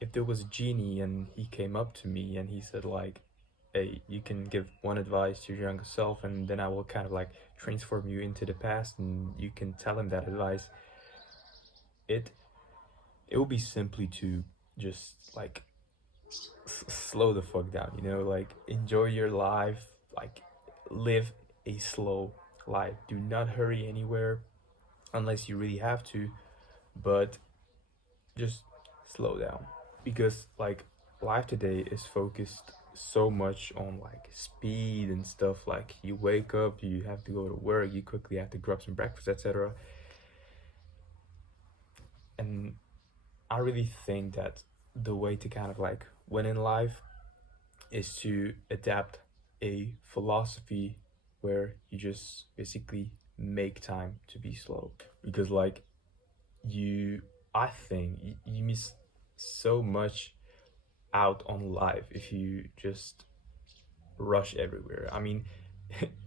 if there was a genie and he came up to me and he said like, hey, you can give one advice to your younger self, and then I will kind of like transform you into the past and you can tell him that advice. it it will be simply to just like slow the fuck down, like enjoy your life, like live a slow life. Do not hurry anywhere unless you really have to, but just slow down, because like life today is focused so much on like speed and stuff. Like you wake up, you have to go to work, you quickly have to grab some breakfast, etc. And I really think that the way to kind of like win in life is to adapt a philosophy where you just basically make time to be slow. Because like you I think you miss so much out on life if you just rush everywhere. I mean,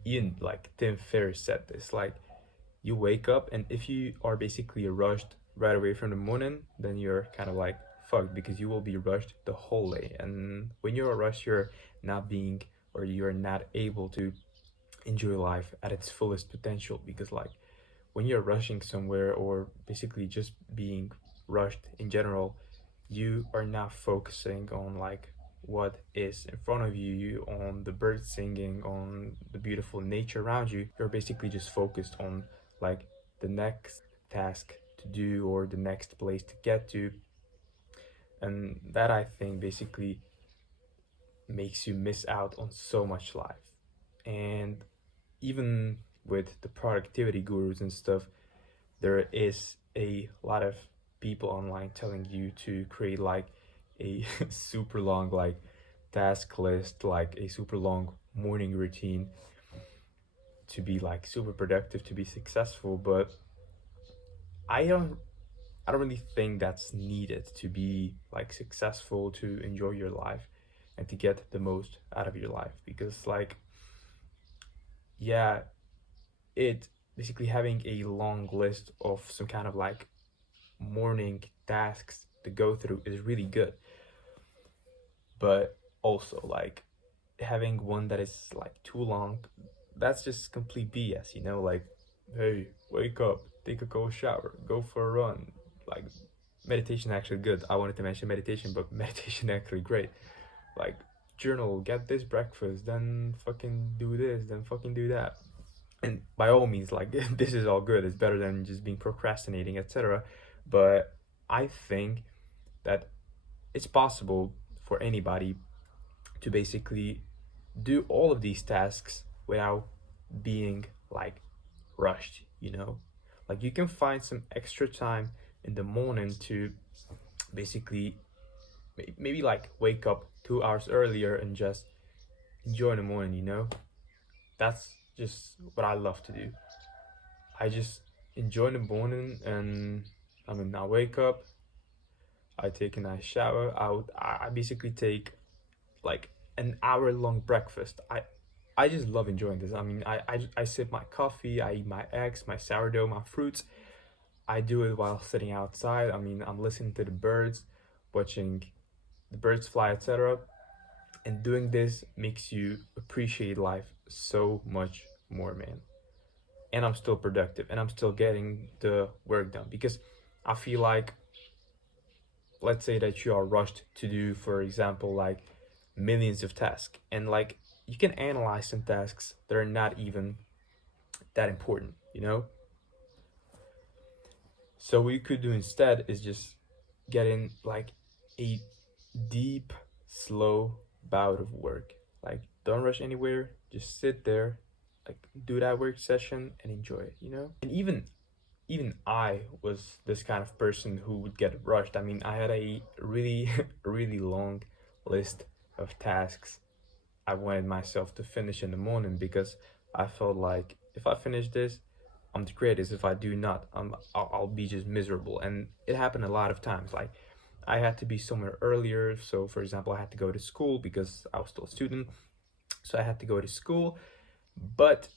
Ian, like Tim Ferriss said this, like you wake up and if you are basically rushed right away from the morning, then you're kind of like fucked, because you will be rushed the whole day. And when you're rushed, you're not being, or you're not able to enjoy life at its fullest potential. Because like when you're rushing somewhere, or basically just being rushed in general, you are not focusing on like what is in front of you, on the birds singing, on the beautiful nature around you. You're basically just focused on like the next task to do or the next place to get to. And that, I think, basically makes you miss out on so much life. And even with the productivity gurus and stuff, there is a lot of people online telling you to create like a super long like task list, like a super long morning routine, to be like super productive, to be successful. But i don't I don't really think that's needed to be like successful, to enjoy your life and to get the most out of your life. Because like, yeah, it basically having a long list of some kind of like morning tasks to go through is really good. But also like having one that is like too long, that's just complete BS, like, hey, wake up, take a cold shower, go for a run. Like meditation actually good. I wanted to mention meditation, but meditation actually great. Like journal, get this breakfast, then fucking do this, then fucking do that. And by all means, like this is all good. It's better than just being procrastinating, etc. But I think that it's possible for anybody to basically do all of these tasks without being like rushed. Like you can find some extra time in the morning to basically maybe like wake up 2 hours earlier and just enjoy the morning. That's just what I love to do. I just enjoy the morning, and I mean, I wake up, I take a nice shower. I basically take like an hour long breakfast. I just love enjoying this. I mean, I sip my coffee, I eat my eggs, my sourdough, my fruits. I do it while sitting outside. I mean, I'm listening to the birds, watching the birds fly, etc. And doing this makes you appreciate life so much more, man. And I'm still productive and I'm still getting the work done. Because I feel like, let's say that you are rushed to do, for example, like millions of tasks, and like you can analyze some tasks that are not even that important. So what you could do instead is just get in like a deep, slow bout of work. Like don't rush anywhere, just sit there, like do that work session and enjoy it. And even I was this kind of person who would get rushed. I mean, I had a really really long list of tasks I wanted myself to finish in the morning, because I felt like if I finish this, I'm the greatest. If I do not, I'll be just miserable. And it happened a lot of times. Like I had to be somewhere earlier. So for example, I had to go to school because I was still a student. So I had to go to school, but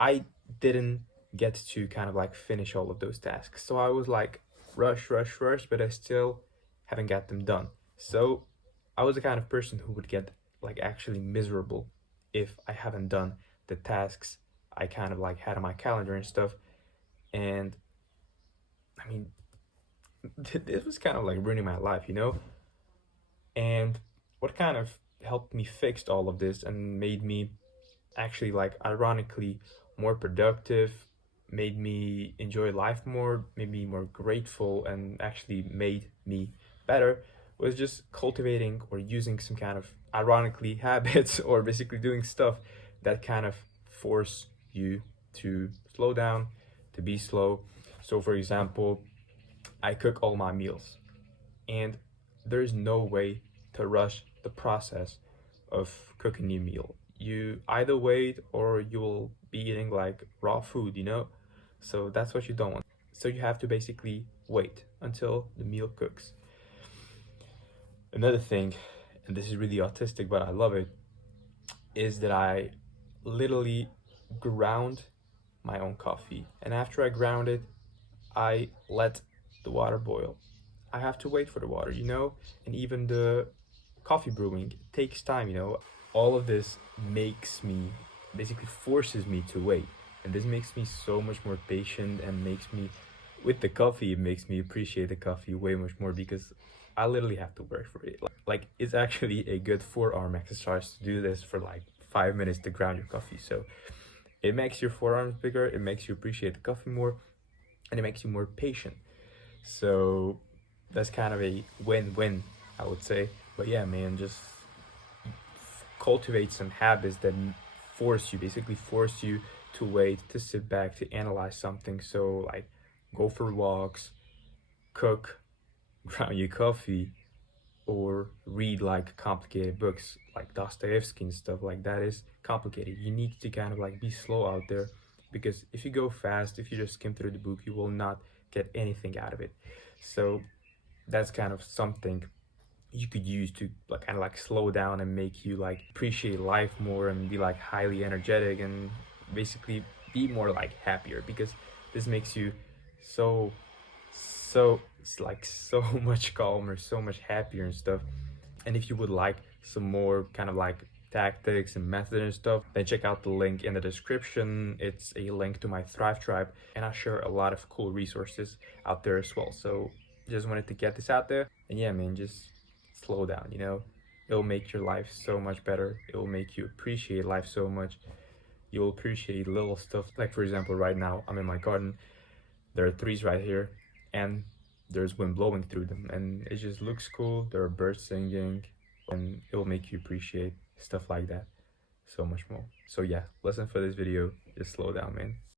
I didn't get to kind of like finish all of those tasks. So I was like rush, rush, rush, but I still haven't got them done. So I was the kind of person who would get like actually miserable if I haven't done the tasks I kind of like had on my calendar and stuff. And I mean, this was kind of like ruining my life, you know? And what kind of helped me fix all of this and made me actually like ironically more productive, made me enjoy life more, made me more grateful, and actually made me better was just cultivating or using some kind of ironically habits or basically doing stuff that kind of force you to slow down, to be slow. So for example, I cook all my meals, and there's no way to rush the process of cooking your meal. You either wait or you'll be eating like raw food, you know? So that's what you don't want. So you have to basically wait until the meal cooks. Another thing, and this is really autistic, but I love it, is that I literally ground my own coffee. And after I ground it, I let the water boil. I have to wait for the water, you know? And even the coffee brewing takes time, you know? All of this makes me, basically forces me to wait. And this makes me so much more patient and makes me, with the coffee, it makes me appreciate the coffee way much more because I literally have to work for it. Like it's actually a good forearm exercise to do this for like 5 minutes to ground your coffee. So it makes your forearms bigger, it makes you appreciate the coffee more, and it makes you more patient. So that's kind of a win-win, I would say. But yeah, man, just cultivate some habits that basically force you to wait, to sit back, to analyze something. So like go for walks, cook, ground your coffee, or read like complicated books like Dostoevsky and stuff like that is complicated. You need to kind of like be slow out there because if you go fast, if you just skim through the book, you will not get anything out of it. So that's kind of something you could use to like kind of like slow down and make you like appreciate life more and be like highly energetic and basically be more like happier because this makes you so it's like so much calmer, so much happier and stuff. And if you would like some more kind of like tactics and methods and stuff, then check out the link in the description. It's a link to my Thrive Tribe, and I share a lot of cool resources out there as well. So just wanted to get this out there. And yeah, man, just slow down, you know? It'll make your life so much better. It'll make you appreciate life so much. You'll appreciate little stuff. Like for example, right now I'm in my garden. There are trees right here, and there's wind blowing through them, and it just looks cool. There are birds singing, and it will make you appreciate stuff like that so much more. So yeah, lesson for this video, just slow down, man.